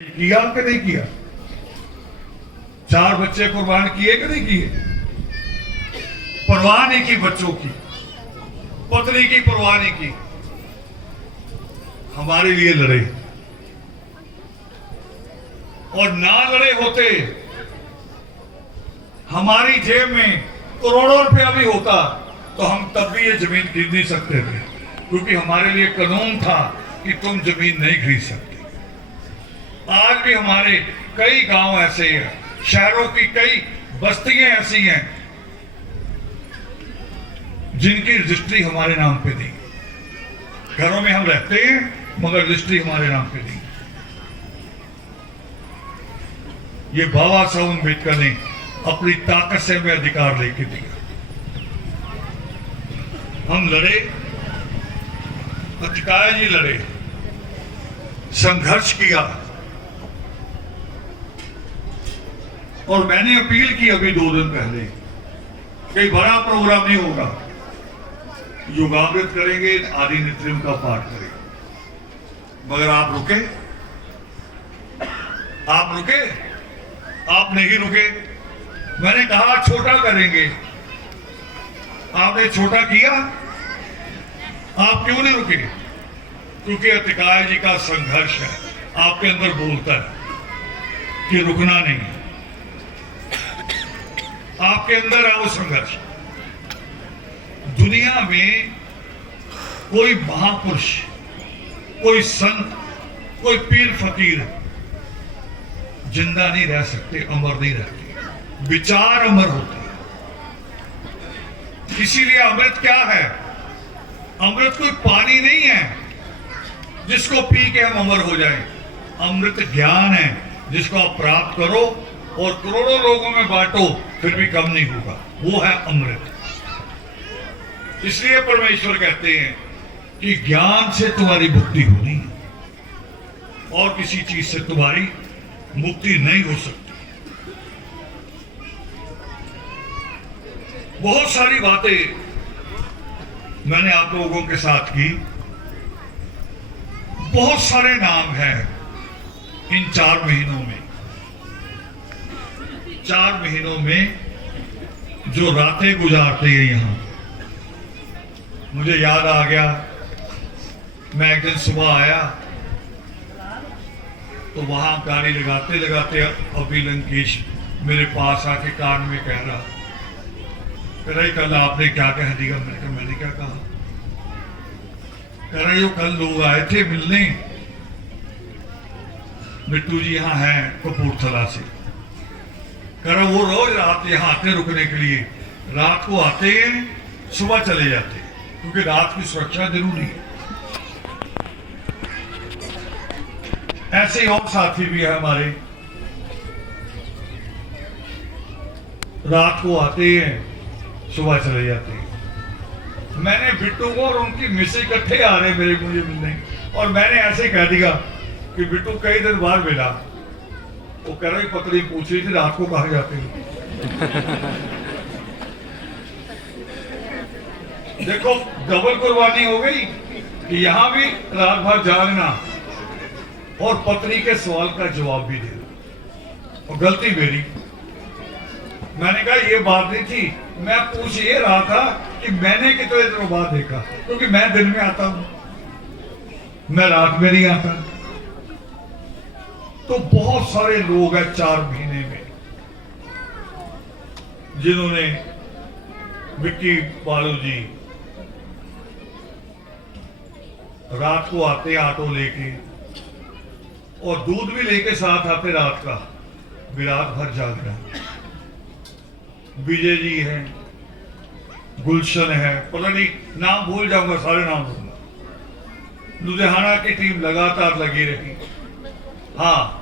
किया कि नहीं किया? 4 बच्चे कुर्बान किए कि नहीं किए? परवाह नहीं की बच्चों की, पत्नी की परवाह नहीं की, हमारे लिए लड़े। और ना लड़े होते हमारी जेब में करोड़ों रुपया भी होता तो हम तब भी ये जमीन खरीद नहीं सकते थे, क्योंकि हमारे लिए कानून था कि तुम जमीन नहीं खरीद सकते। आज भी हमारे कई गांव ऐसे हैं, शहरों की कई बस्तियां ऐसी हैं जिनकी रजिस्ट्री हमारे नाम पे नहीं। घरों में हम रहते हैं मगर रजिस्ट्री हमारे नाम पे नहीं। ये बाबा साहब अम्बेडकर ने अपनी ताकत से हमें अधिकार लेके दिया। हम लड़े, अटकाया जी लड़े, संघर्ष किया। और मैंने अपील की अभी 2 दिन पहले, कोई बड़ा प्रोग्राम नहीं होगा, योगामृत करेंगे, आदि नित्यम का पाठ करेंगे, मगर आप रुके? आप रुके? आप नहीं रुके। मैंने कहा छोटा करेंगे, आपने छोटा किया। आप क्यों नहीं रुके? क्योंकि अतिकाय जी का संघर्ष है, आपके अंदर बोलता है कि रुकना नहीं है। आपके अंदर है वो संघर्ष। दुनिया में कोई महापुरुष, कोई संत, कोई पीर फकीर जिंदा नहीं रह सकते, अमर नहीं रहते, विचार अमर होते हैं। इसीलिए अमृत क्या है? अमृत कोई पानी नहीं है जिसको पी के हम अमर हो जाएं। अमृत ज्ञान है जिसको आप प्राप्त करो और करोड़ों लोगों में बांटो, फिर भी कम नहीं होगा। वो है अमृत। इसलिए परमेश्वर कहते हैं कि ज्ञान से तुम्हारी मुक्ति होनी है और किसी चीज से तुम्हारी मुक्ति नहीं हो सकती। बहुत सारी बातें मैंने आप लोगों के साथ की। बहुत सारे नाम हैं इन 4 महीनों में। 4 महीनों में जो रातें गुजारते हैं यहां, मुझे याद आ गया, मैं एक दिन सुबह आया तो वहां गाड़ी लगाते लगाते अभी लंकेश मेरे पास आके कान में कह रहा, कल आपने क्या कह दिया? मैंने क्या कहा? कह रहे हो कल लोग आए थे मिलने, बिट्टू जी यहाँ हैं कपूरथला से। कह रहा वो रोज रात यहाँ आते रुकने के लिए, रात को आते हैं, सुबह चले जाते हैं, क्योंकि रात की सुरक्षा जरूरी है। ऐसे और साथी भी है हमारे, रात को आते हैं, सुबह चले जाते हैं। मैंने बिट्टू को और उनकी मिसेज इकट्ठे आ रहे मेरे मुझे मिलने, और मैंने ऐसे कह दिया कि बिट्टू कई दिन बाद मिला। वो कह रही पत्नी पूछ रही थी रात को कहाँ जाते हैं। देखो डबल कुर्बानी हो गई कि यहां भी रात भर जागना और पत्नी के सवाल का जवाब भी देना, और गलती मेरी। मैंने कहा ये बात नहीं थी, मैं पूछ ये रहा था कि मैंने कितने दिनों बाद देखा, क्योंकि मैं दिन में आता हूं, मैं रात में नहीं आता। तो बहुत सारे लोग हैं 4 महीने में जिन्होंने, विक्की बालू जी रात को आते ऑटो लेके, और दूध भी लेके साथ आते रात का, भी रात भर जागना। विजय जी हैं, गुलशन है, पता नहीं नाम भूल जाऊंगा, सारे नाम भूलूंगा। लुधियाना की टीम लगातार लगी रही। हाँ,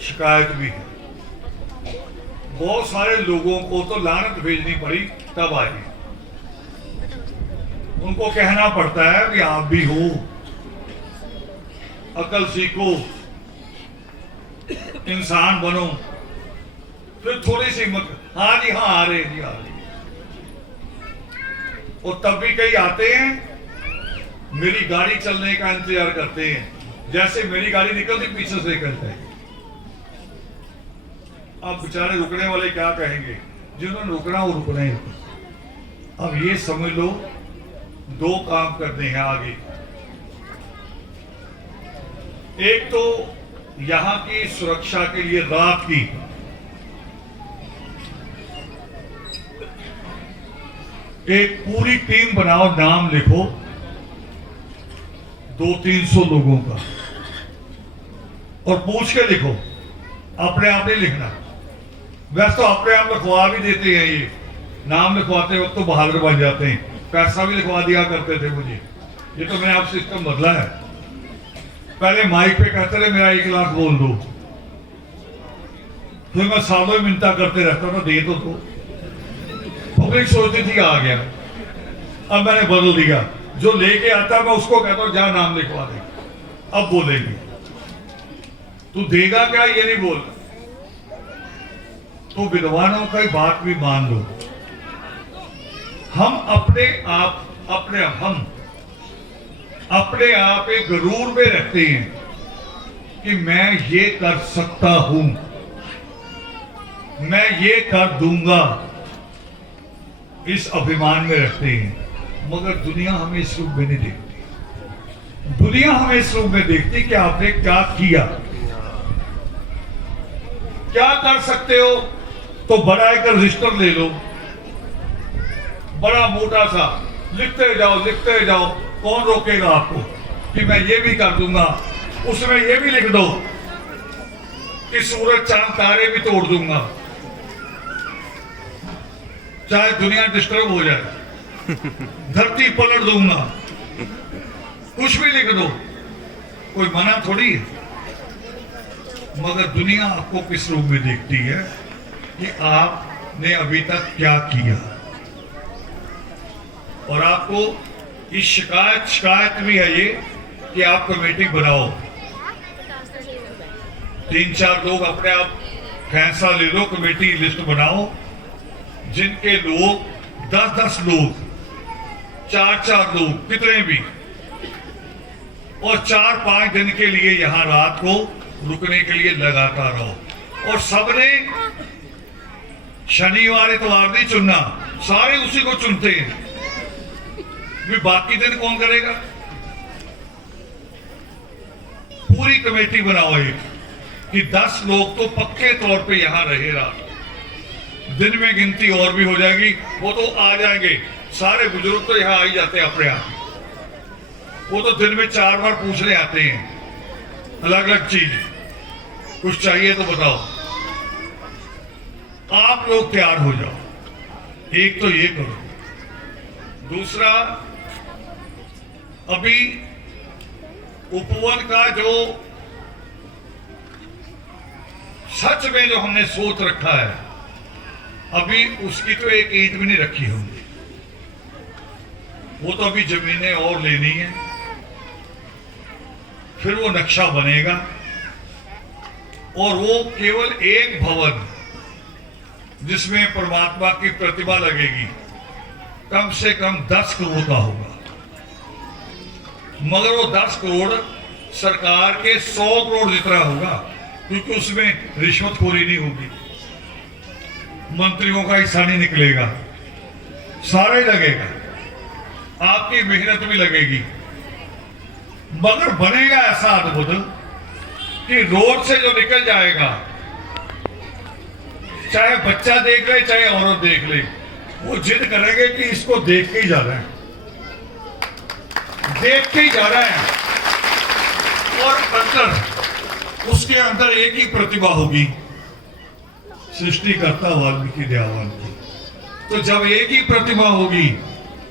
शिकायत भी है। बहुत सारे लोगों को तो लानत भेजनी पड़ी तब आई। उनको कहना पड़ता है कि आप भी हो, अकल सीखो, इंसान बनो, फिर थोड़ी सी हिम्मत। हाँ जी हाँ आ रहे जी, आ रहे। और तब भी कई आते हैं, मेरी गाड़ी चलने का इंतजार करते हैं, जैसे मेरी गाड़ी निकलती पीछे से निकलता है। अब बेचारे रुकने वाले क्या कहेंगे, जिन्होंने रुकना वो रुकना ही रुकना। अब ये समझ लो दो काम करने हैं आगे। एक तो यहां की सुरक्षा के लिए रात की एक पूरी टीम बनाओ, नाम लिखो 200-300 लोगों का, और पूछ के लिखो, अपने आप नहीं लिखना। वैसे तो अपने आप लिखवा भी देते हैं, ये नाम लिखवाते वक्त तो बहादुर बन जाते हैं, पैसा भी लिखवा दिया करते थे मुझे। ये तो मैंने आप सिस्टम बदला है। पहले माइक पे कहते रहे मेरा 1 लाख बोल दो, फिर मैं सालों में मिन्नता करते रहता था दे तो दो। पब्लिक सोचती थी आ गया। अब मैंने बदल दिया, जो लेके आता मैं उसको कहता हूं जा नाम लिखवा दे। अब बोलेंगे तू देगा क्या, ये नहीं बोल। तो विद्वानों की बात भी मान लो। हम अपने आप एक गरूर में रखते हैं कि मैं ये कर सकता हूं, मैं ये कर दूंगा, इस अभिमान में रखते हैं। मगर दुनिया हमें इस रूप में नहीं देखती। दुनिया हमें इस रूप में देखती कि आपने क्या किया, क्या कर सकते हो। तो बड़ा एक रजिस्टर ले लो, बड़ा मोटा सा, लिखते जाओ। कौन रोकेगा आपको कि मैं ये भी कर दूंगा। उसमें ये भी लिख दो कि सूरज चांद तारे भी तोड़ दूंगा, चाहे दुनिया डिस्टर्ब हो जाए, धरती पलट दूंगा, कुछ भी लिख दो, कोई मना थोड़ी है। मगर दुनिया आपको किस रूप में देखती है कि आपने अभी तक क्या किया। और आपको इस शिकायत भी है ये कि आप कमेटी बनाओ, 3-4 लोग अपने आप फैसला ले लो, कमेटी लिस्ट बनाओ जिनके लोग 10-10 लोग, 4-4 लोग, कितने भी, और 4-5 दिन के लिए यहां रात को रुकने के लिए लगातार रहो। और सबने शनिवार इतवार नहीं चुनना, सारे उसी को चुनते हैं। भी बाकी दिन कौन करेगा। पूरी कमेटी बनाओ एक कि 10 लोग तो पक्के तौर पे यहां रहे रात। दिन में गिनती और भी हो जाएगी, वो तो आ जाएंगे, सारे बुजुर्ग तो यहां आ ही जाते हैं अपने आप। वो तो दिन में 4 बार पूछने आते हैं अलग अलग चीज, कुछ चाहिए तो बताओ। आप लोग तैयार हो जाओ। एक तो ये करो। दूसरा, अभी उपवन का जो सच में जो हमने सोच रखा है, अभी उसकी तो एक ईंट भी नहीं रखी होगी। वो तो अभी जमीनें और लेनी है, फिर वो नक्शा बनेगा, और वो केवल एक भवन जिसमें परमात्मा की प्रतिमा लगेगी, कम से कम 10 करोड़ का होगा। मगर वो 10 करोड़ सरकार के 100 करोड़ जितना होगा, क्योंकि उसमें रिश्वतखोरी नहीं होगी, मंत्रियों का हिस्सा नहीं निकलेगा, सारे लगेगा, आपकी मेहनत भी लगेगी। मगर बनेगा ऐसा अद्भुत कि रोड से जो निकल जाएगा, चाहे बच्चा देख ले चाहे औरत देख ले, वो जिद करेंगे कि इसको देख के ही जा रहा है, देख के ही जा रहा है। और अंदर, उसके अंदर एक ही प्रतिभा होगी, सृष्टिकर्ता वाल्मीकि दयावान की। तो जब एक ही प्रतिभा होगी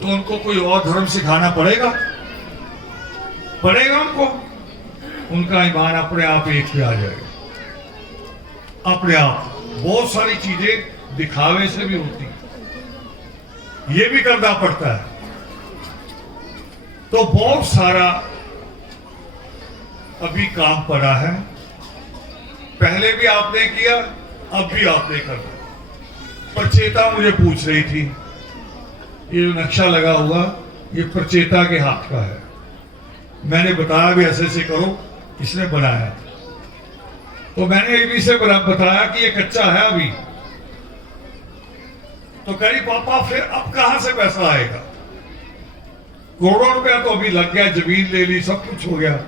तो उनको कोई और धर्म सिखाना पड़ेगा उनको। उनका ईमान अपने आप एक पे आ जाएगा, अपने आप। बहुत सारी चीजें दिखावे से भी होती, ये भी करना पड़ता है। तो बहुत सारा अभी काम पड़ा है, पहले भी आपने किया, अब भी आपने करना। प्रचेता मुझे पूछ रही थी, ये जो नक्शा लगा हुआ ये प्रचेता के हाथ का है। मैंने बताया भी ऐसे करो, इसने बनाया। तो मैंने एबी से बताया कि ये कच्चा है अभी। तो कही पापा फिर अब कहां से पैसा आएगा? करोड़ों रुपया तो अभी लग गया, जमीन ले ली, सब कुछ हो गया।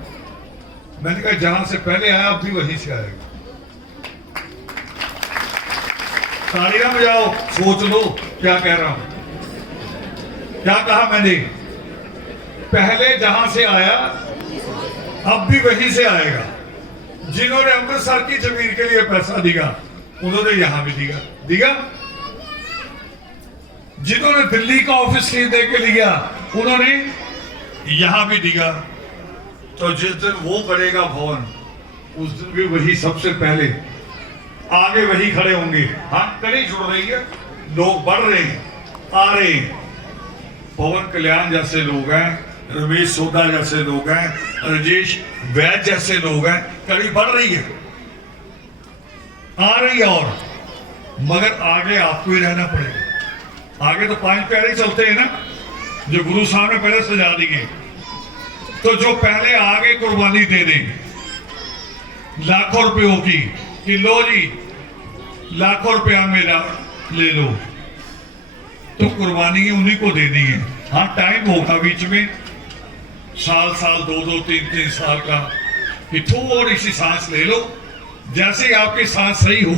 मैंने कहा जहां से पहले आया अब भी वहीं से आएगा। तालियां बजाओ, सोच लो क्या कह रहा हूं। क्या कहा मैंने? पहले जहां से आया अब भी वहीं से आएगा। जिन्होंने अमृतसर की जमीन के लिए पैसा दिया उन्होंने यहां भी दिया। जिन्होंने दिल्ली का ऑफिस खरीदने के लिया उन्होंने यहां भी दिया। तो जिस दिन वो बढ़ेगा भवन, उस दिन भी वही सबसे पहले आगे वही खड़े होंगे। हाँ, कड़ी जुड़ रही है, लोग बढ़ रहे हैं, आ रहे हैं। पवन कल्याण जैसे लोग हैं, रमेश सोदा जैसे लोग हैं, राजेश वैद जैसे लोग हैं। कड़ी बढ़ रही है, आ रही है। और मगर आगे आपको ही रहना पड़ेगा। आगे तो 5 प्यारे चलते हैं ना, जो गुरु साहब ने पहले सजा दिए। तो जो पहले आगे कुर्बानी दे दें लाखों रुपयों की, कि लो जी लाखों रुपया मेरा ले लो, तो कुर्बानी उन्हीं को देनी है। हाँ, टाइम होगा बीच में, साल 2-2, 3-3 साल का, कि थोड़ी सी सांस ले लो। जैसे आपकी सांस सही हो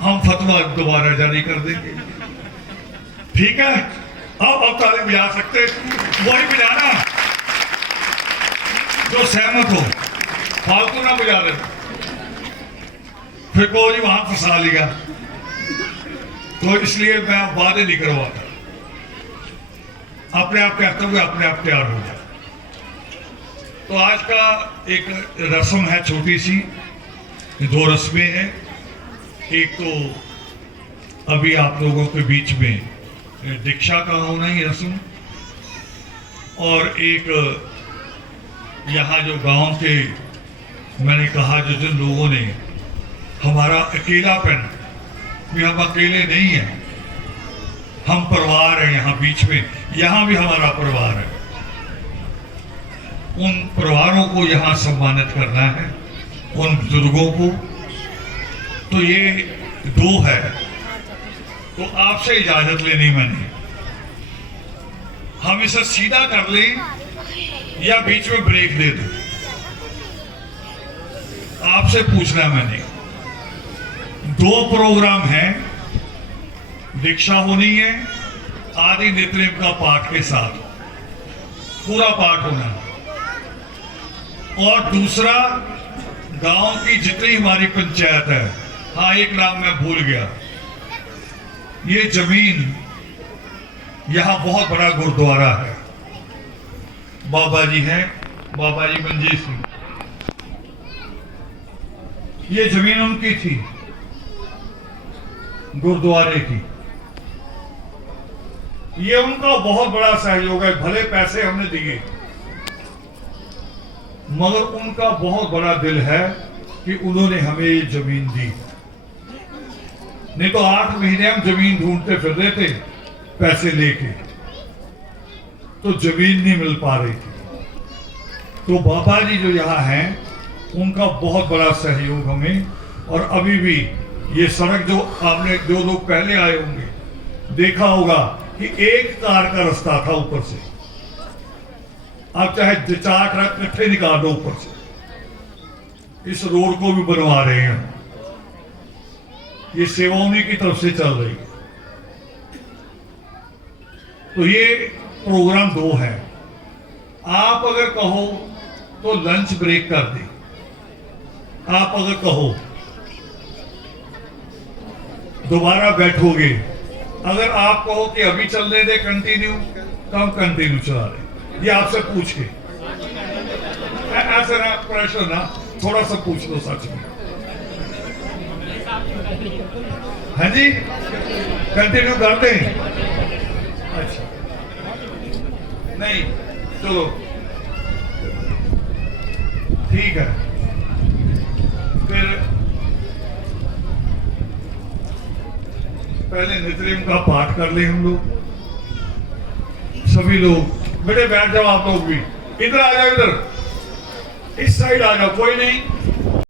हम फतवा दोबारा जारी कर देंगे। ठीक है? अब ताली बजा सकते, वही बजाना जो सहमत हो, फालतू ना बजा दे। फिर को जी वहां फंसा लिया। तो इसलिए मैं वादे नहीं करवाता, अपने आप कहते हुए अपने आप तैयार हो जाए। तो आज का एक रस्म है छोटी सी, 2 रस्में हैं। एक तो अभी आप लोगों के बीच में दीक्षा का होना ही रस्म, और एक यहाँ जो गांव के, मैंने कहा जो जिन लोगों ने हमारा अकेलापन, भी हम अकेले नहीं हैं, हम परिवार हैं यहाँ बीच में, यहाँ भी हमारा परिवार है। उन परिवारों को यहाँ सम्मानित करना है, उन बुजुर्गों को। तो ये 2 है। तो आपसे इजाजत लेनी मैंने, हम इसे सीधा कर लें या बीच में ब्रेक दे दें, आपसे पूछना मैंने। 2 प्रोग्राम हैं, दीक्षा होनी है आदि नित्यनेम का पाठ के साथ, पूरा पाठ होना। और दूसरा, गांव की जितनी हमारी पंचायत है, हाँ एक नाम मैं भूल गया, ये जमीन, यहां बहुत बड़ा गुरुद्वारा है, बाबा जी हैं, बाबा जी मंजीत सिंह, ये जमीन उनकी थी गुरुद्वारे की। ये उनका बहुत बड़ा सहयोग है। भले पैसे हमने दिए, मगर उनका बहुत बड़ा दिल है कि उन्होंने हमें ये जमीन दी। नहीं तो 8 महीने हम जमीन ढूंढते फिर रहे थे पैसे लेके, तो जमीन नहीं मिल पा रही थी। तो बाबा जी जो यहाँ हैं, उनका बहुत बड़ा सहयोग हमें। और अभी भी ये सड़क जो आपने, जो लोग पहले आए होंगे देखा होगा कि एक कार का रास्ता था ऊपर से, अब चाहे 4 ट्रक इकट्ठे निकाल दो ऊपर से। इस रोड को भी बनवा रहे हैं, ये सेवा उन्हीं की तरफ से चल रही है। तो ये प्रोग्राम 2 है। आप अगर कहो तो लंच ब्रेक कर दें, आप अगर कहो दोबारा बैठोगे, अगर आप कहो कि अभी चलने दे कंटिन्यू, तो हम कंटिन्यू चला रहे। ये आपसे पूछ के, ऐसा ना प्रेशर ना, थोड़ा सा पूछ लो सच में। हाँ जी, कंटिन्यू कर दें? अच्छा, नहीं चलो ठीक है। फिर पहले नित्यनेम का पाठ कर ले हम लोग, सभी लोग। बेटे बैठ जाओ, आप लोग भी इधर आ जाओ, इधर इस साइड आ जाओ, कोई नहीं,